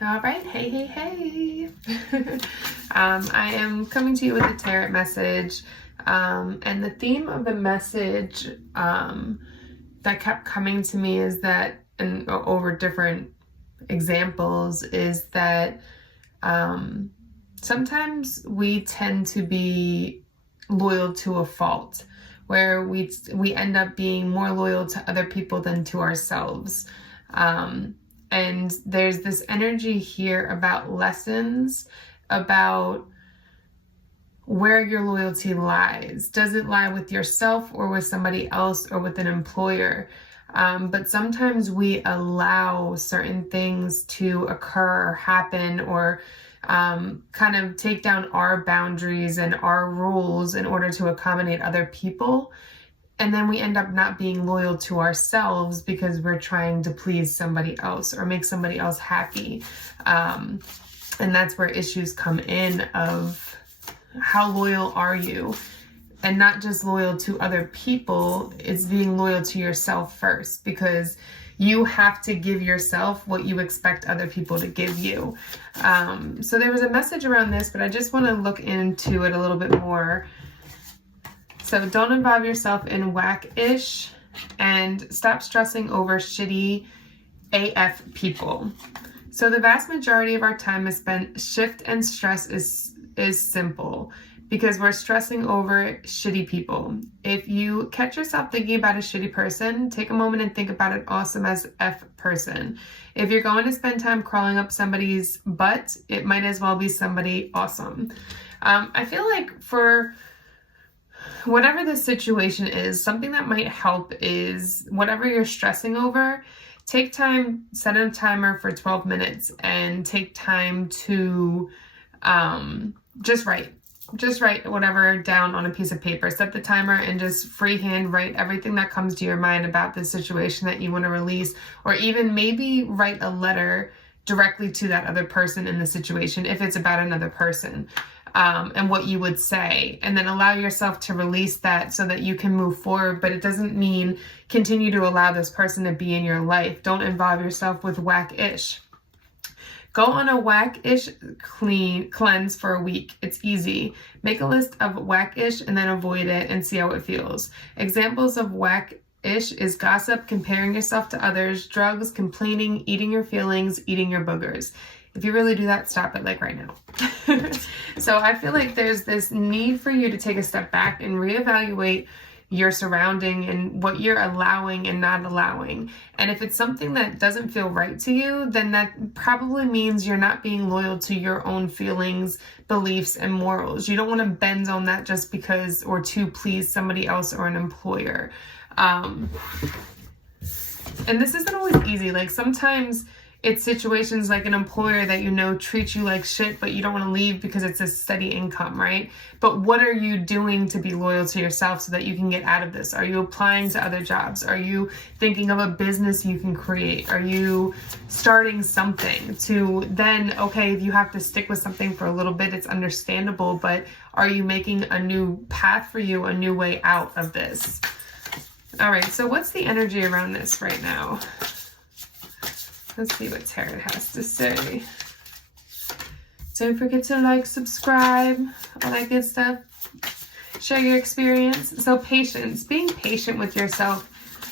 All right, hey. I am coming to you with a tarot message, and the theme of the message that kept coming to me is that, and over different examples, is that sometimes we tend to be loyal to a fault, where we end up being more loyal to other people than to ourselves. And there's this energy here about lessons, about where your loyalty lies. Does it lie with yourself or with somebody else or with an employer? But sometimes we allow certain things to occur or happen, or kind of take down our boundaries and our rules in order to accommodate other people. And then we end up not being loyal to ourselves because we're trying to please somebody else or make somebody else happy. And that's where issues come in of how loyal are you? And not just loyal to other people, it's being loyal to yourself first, because you have to give yourself what you expect other people to give you. So there was a message around this, but I just want to look into it a little bit more. So don't involve yourself in whack-ish, and stop stressing over shitty AF people. So the vast majority of our time is spent, shift and stress is simple, because we're stressing over shitty people. If you catch yourself thinking about a shitty person, take a moment and think about an awesome as F person. If you're going to spend time crawling up somebody's butt, it might as well be somebody awesome. I feel like for whatever the situation is, something that might help is whatever you're stressing over, take time, set a timer for 12 minutes and take time to just write whatever down on a piece of paper. Set the timer and just freehand write everything that comes to your mind about the situation that you want to release, or even maybe write a letter directly to that other person in the situation if it's about another person. And what you would say, and then allow yourself to release that so that you can move forward. But it doesn't mean continue to allow this person to be in your life. Don't involve yourself with whack-ish. Go on a whack-ish cleanse for a week. It's easy. Make a list of whack-ish and then avoid it and see how it feels. Examples of whack-ish is gossip, comparing yourself to others, drugs, complaining, eating your feelings, eating your boogers. If you really do that, stop it like right now. So I feel like there's this need for you to take a step back and reevaluate your surrounding and what you're allowing and not allowing. And if it's something that doesn't feel right to you, then that probably means you're not being loyal to your own feelings, beliefs, and morals. You don't want to bend on that just because, or to please somebody else or an employer. And this isn't always easy. Like sometimes it's situations like an employer that you know treats you like shit, but you don't want to leave because it's a steady income, right? But what are you doing to be loyal to yourself so that you can get out of this? Are you applying to other jobs? Are you thinking of a business you can create? Are you starting something to then, okay, if you have to stick with something for a little bit, it's understandable, but are you making a new path for you, a new way out of this? All right, so what's the energy around this right now? Let's see what Tarot has to say. Don't forget to like, subscribe, all that good stuff. Share your experience. So patience, being patient with yourself.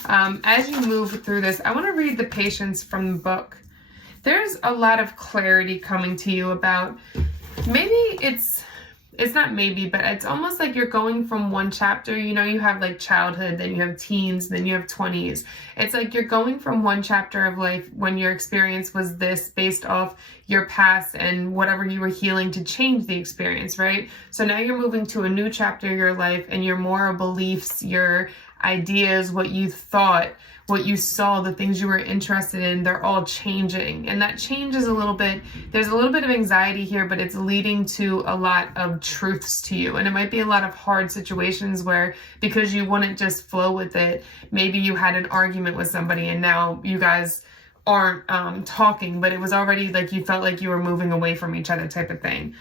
As you move through this, I want to read the patience from the book. There's a lot of clarity coming to you about, maybe it's not maybe, but it's almost like you're going from one chapter. You know, you have like childhood, then you have teens, then you have 20s. It's like you're going from one chapter of life when your experience was this based off your past and whatever you were healing to change the experience, right? So now you're moving to a new chapter of your life, and your moral beliefs, your ideas, what you thought, what you saw, the things you were interested in, they're all changing. And that change is there's a little bit of anxiety here, but it's leading to a lot of truths to you. And it might be a lot of hard situations where, because you wouldn't just flow with it, maybe you had an argument with somebody and now you guys aren't talking, but it was already like you felt like you were moving away from each other type of thing.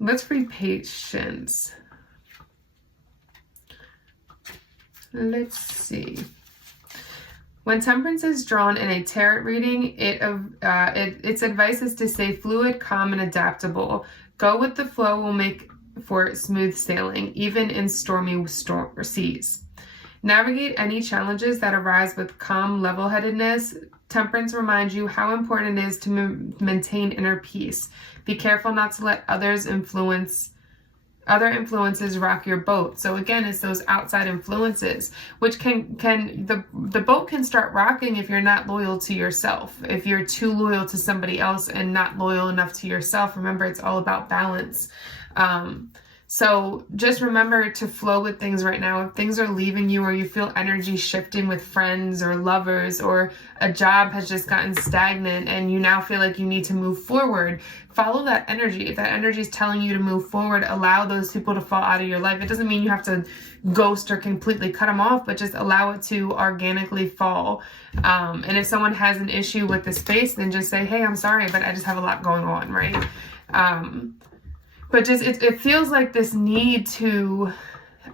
Let's read patience. Let's see. When Temperance is drawn in a tarot reading, its advice is to stay fluid, calm, and adaptable. Go with the flow will make for smooth sailing, even in stormy seas. Navigate any challenges that arise with calm level-headedness. Temperance reminds you how important it is to maintain inner peace. Be careful not to let other influences rock your boat. So again, it's those outside influences, which the boat can start rocking if you're not loyal to yourself. If you're too loyal to somebody else and not loyal enough to yourself, remember, it's all about balance. So just remember to flow with things right now. If things are leaving you, or you feel energy shifting with friends or lovers, or a job has just gotten stagnant and you now feel like you need to move forward, follow that energy. If that energy is telling you to move forward, allow those people to fall out of your life. It doesn't mean you have to ghost or completely cut them off, but just allow it to organically fall. And if someone has an issue with the space, then just say, hey, I'm sorry, but I just have a lot going on, right? But just it feels like this need to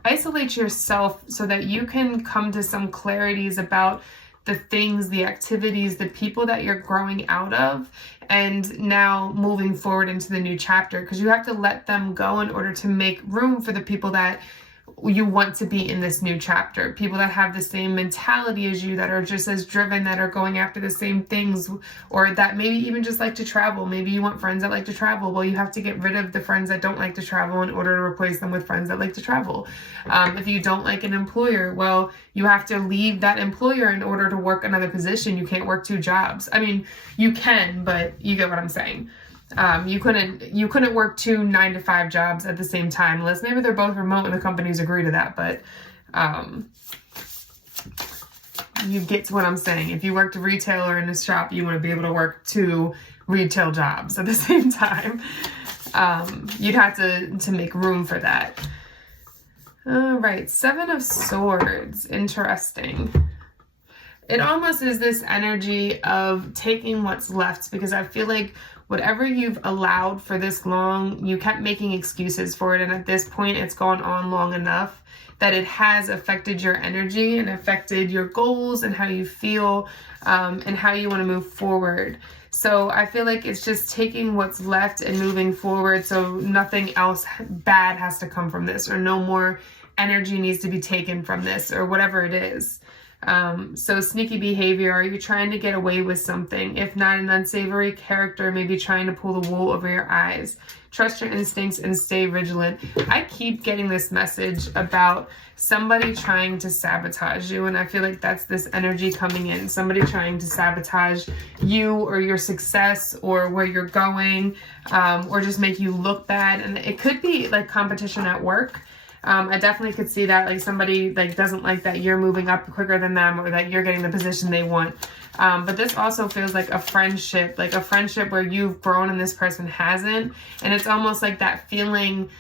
isolate yourself so that you can come to some clarities about the things, the activities, the people that you're growing out of, and now moving forward into the new chapter, because you have to let them go in order to make room for the people that you want to be in this new chapter. People that have the same mentality as you, that are just as driven, that are going after the same things, or that maybe even just like to travel. Maybe you want friends that like to travel. Well, you have to get rid of the friends that don't like to travel in order to replace them with friends that like to travel. If you don't like an employer, well, you have to leave that employer in order to work another position. You can't work 2 jobs. I mean, you can, but you get what I'm saying. You couldn't work 2 9-to-5 jobs at the same time, unless maybe they're both remote and the companies agree to that. But you get to what I'm saying. If you worked a retail or in a shop, you want to be able to work 2 retail jobs at the same time. You'd have to make room for that. All right, 7 of Swords. Interesting. It almost is this energy of taking what's left, because I feel like whatever you've allowed for this long, you kept making excuses for it. And at this point, it's gone on long enough that it has affected your energy and affected your goals and how you feel, and how you want to move forward. So I feel like it's just taking what's left and moving forward, so nothing else bad has to come from this, or no more energy needs to be taken from this, or whatever it is. So sneaky behavior. Are you trying to get away with something? If not, an unsavory character, maybe trying to pull the wool over your eyes. Trust your instincts and stay vigilant. I keep getting this message about somebody trying to sabotage you, and I feel like that's this energy coming in. Somebody trying to sabotage you or your success or where you're going, or just make you look bad. And it could be like competition at work. I definitely could see that, like somebody like doesn't like that you're moving up quicker than them, or that you're getting the position they want. But this also feels like a friendship where you've grown and this person hasn't. And it's almost like that feeling.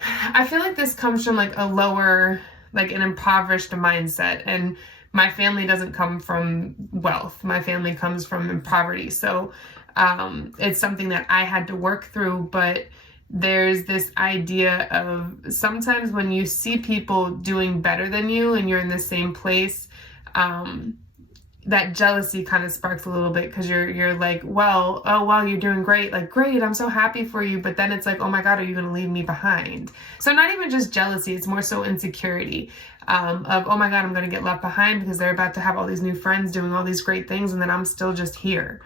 I feel like this comes from like a lower, like an impoverished mindset. And my family doesn't come from wealth. My family comes from poverty. So it's something that I had to work through. But there's this idea of sometimes when you see people doing better than you and you're in the same place, that jealousy kind of sparks a little bit, because you're like, well, oh wow, you're doing great, like great, I'm so happy for you. But then it's like, oh my God, are you gonna leave me behind? So not even just jealousy, it's more so insecurity, of, oh my God, I'm gonna get left behind because they're about to have all these new friends doing all these great things, and then I'm still just here.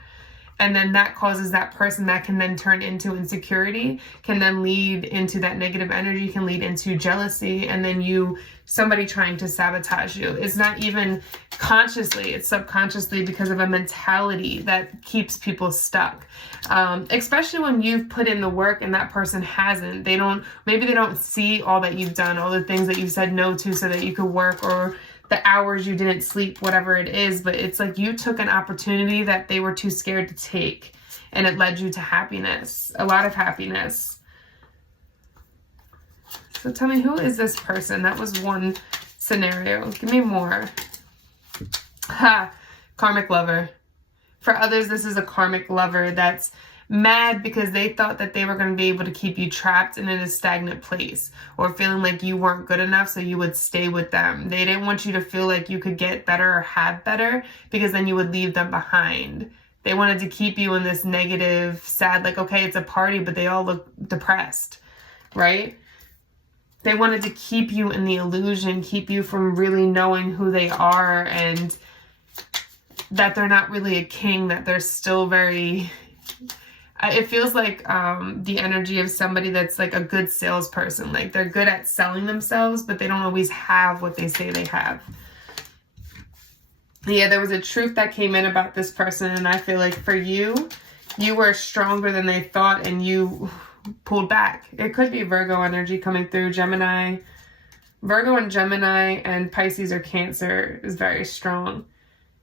And then that causes that person, that can then turn into insecurity, can then lead into that negative energy, can lead into jealousy, and then somebody trying to sabotage you. It's not even consciously, it's subconsciously, because of a mentality that keeps people stuck. Especially when you've put in the work and that person hasn't. Maybe they don't see all that you've done, all the things that you've said no to so that you could work, or the hours you didn't sleep, whatever it is. But it's like you took an opportunity that they were too scared to take, and it led you to happiness, a lot of happiness. So tell me, who is this person? That was one scenario. Give me more. Karmic lover. For others, this is a karmic lover that's mad because they thought that they were going to be able to keep you trapped and in a stagnant place, or feeling like you weren't good enough so you would stay with them. They didn't want you to feel like you could get better or have better, because then you would leave them behind. They wanted to keep you in this negative, sad, like, okay, it's a party, but they all look depressed, right? They wanted to keep you in the illusion, keep you from really knowing who they are, and that they're not really a king, that they're still very... It feels like the energy of somebody that's like a good salesperson. Like, they're good at selling themselves, but they don't always have what they say they have. Yeah, there was a truth that came in about this person, and I feel like for you, you were stronger than they thought, and you pulled back. It could be Virgo energy coming through. Gemini. Virgo and Gemini and Pisces or Cancer is very strong.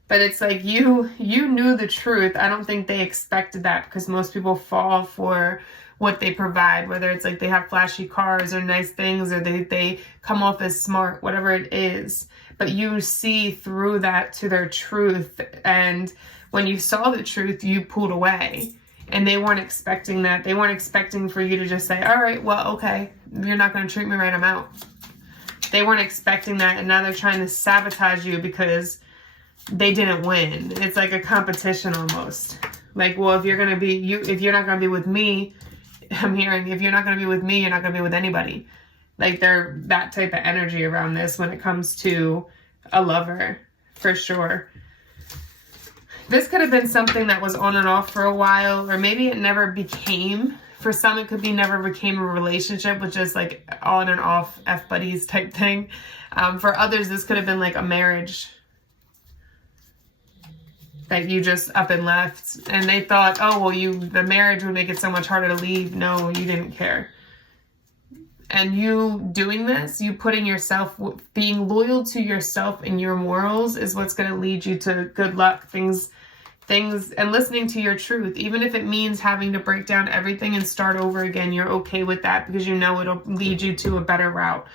But it's like you knew the truth. I don't think they expected that, because most people fall for what they provide, whether it's like they have flashy cars or nice things, or they come off as smart, whatever it is. But you see through that to their truth. And when you saw the truth, you pulled away. And they weren't expecting that. They weren't expecting for you to just say, all right, well, okay, you're not going to treat me right, I'm out. They weren't expecting that. And now they're trying to sabotage you because they didn't win. It's like a competition almost. Like, well, if you're not going to be with me, I'm hearing, if you're not going to be with me, you're not going to be with anybody. Like, they're that type of energy around this when it comes to a lover, for sure. This could have been something that was on and off for a while, or maybe it never became. For some, it could be never became a relationship, which is like on and off F-buddies type thing. For others, this could have been like a marriage that you just up and left, and they thought, oh, well, the marriage would make it so much harder to leave. No, you didn't care. And you doing this, you putting yourself, being loyal to yourself and your morals is what's going to lead you to good luck, things, and listening to your truth. Even if it means having to break down everything and start over again, you're okay with that, because you know it'll lead you to a better route,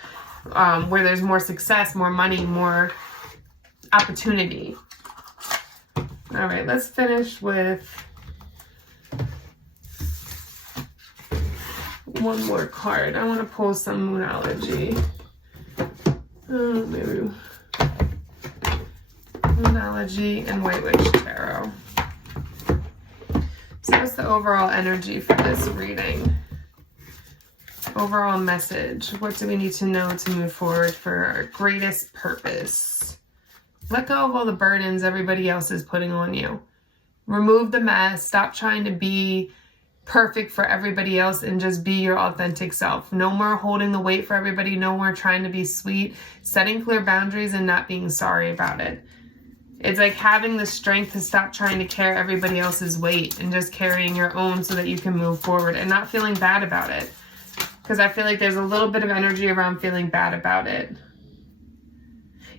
where there's more success, more money, more opportunity. All right, let's finish with one more card. I want to pull some Moonology. Maybe Moonology and White Witch Tarot. So what's the overall energy for this reading? Overall message. What do we need to know to move forward for our greatest purpose? Let go of all the burdens everybody else is putting on you. Remove the mess. Stop trying to be perfect for everybody else and just be your authentic self. No more holding the weight for everybody. No more trying to be sweet. Setting clear boundaries and not being sorry about it. It's like having the strength to stop trying to carry everybody else's weight and just carrying your own so that you can move forward and not feeling bad about it. Because I feel like there's a little bit of energy around feeling bad about it.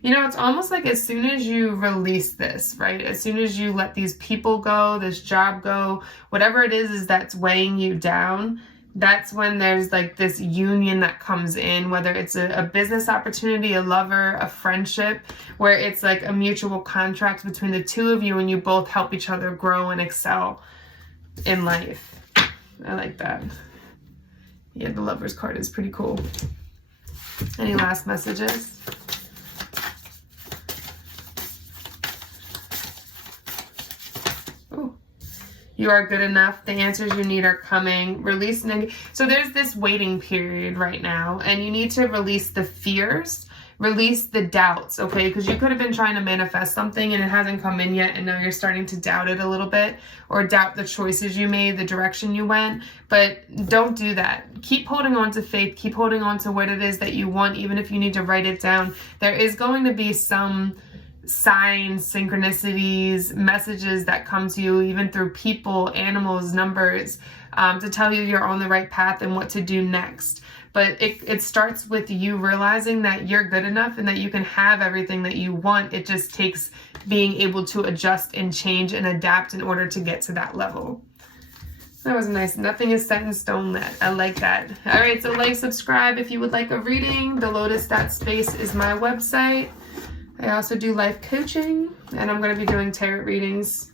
You know, it's almost like as soon as you release this, right? As soon as you let these people go, this job go, whatever it is that's weighing you down, that's when there's like this union that comes in, whether it's a business opportunity, a lover, a friendship, where it's like a mutual contract between the two of you and you both help each other grow and excel in life. I like that. Yeah, the Lover's card is pretty cool. Any last messages? You are good enough. The answers you need are coming. Release so there's this waiting period right now, and you need to release the fears, release the doubts, okay? Because you could have been trying to manifest something and it hasn't come in yet, and now you're starting to doubt it a little bit, or doubt the choices you made, the direction you went. But don't do that. Keep holding on to faith. Keep holding on to what it is that you want, even if you need to write it down. There is going to be some signs, synchronicities, messages that come to you even through people, animals, numbers, to tell you you're on the right path and what to do next. But it starts with you realizing that you're good enough and that you can have everything that you want. It just takes being able to adjust and change and adapt in order to get to that level. That was nice. Nothing is set in stone yet. I like that. All right, so like, subscribe if you would like a reading. TheLotus.Space is my website. I also do life coaching, and I'm going to be doing tarot readings,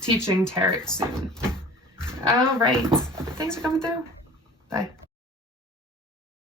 teaching tarot soon. All right. Thanks for coming through. Bye.